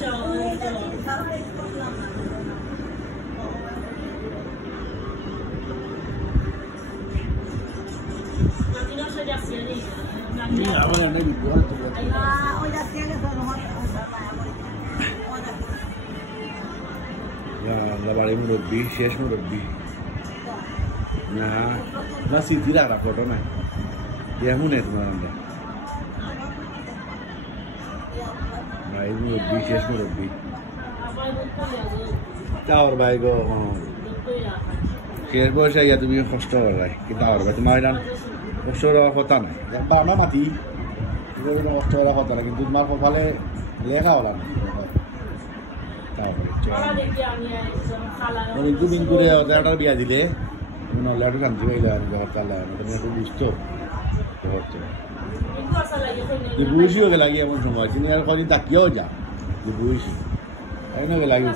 La bari murabbi, শেষ murabbi. না না সিটি রাখা ফটো না এমন নেই তোমার আমরা ভাই মুরব্বি শেষ মুরব্বি তাওর ভাই গো শেষ বয়সে গিয়া তুমি কষ্ট করাই কিন্তু তাওর ভাই তোমার এটা কষ্ট করার কথা নাই আমরা মাতি কষ্ট করার কথা না কিন্তু তোমার কপালে লেখা হলা না তারপরে দিন করে একটা বিয়া দিলে লাডু শান্তি পাইলে চালায় তুমি একটু বুঝতো বুঝিও গে লাগি এমন সময় তুমি আর কদিন তাকিয়েও যা বুঝি তাই না গে লাগি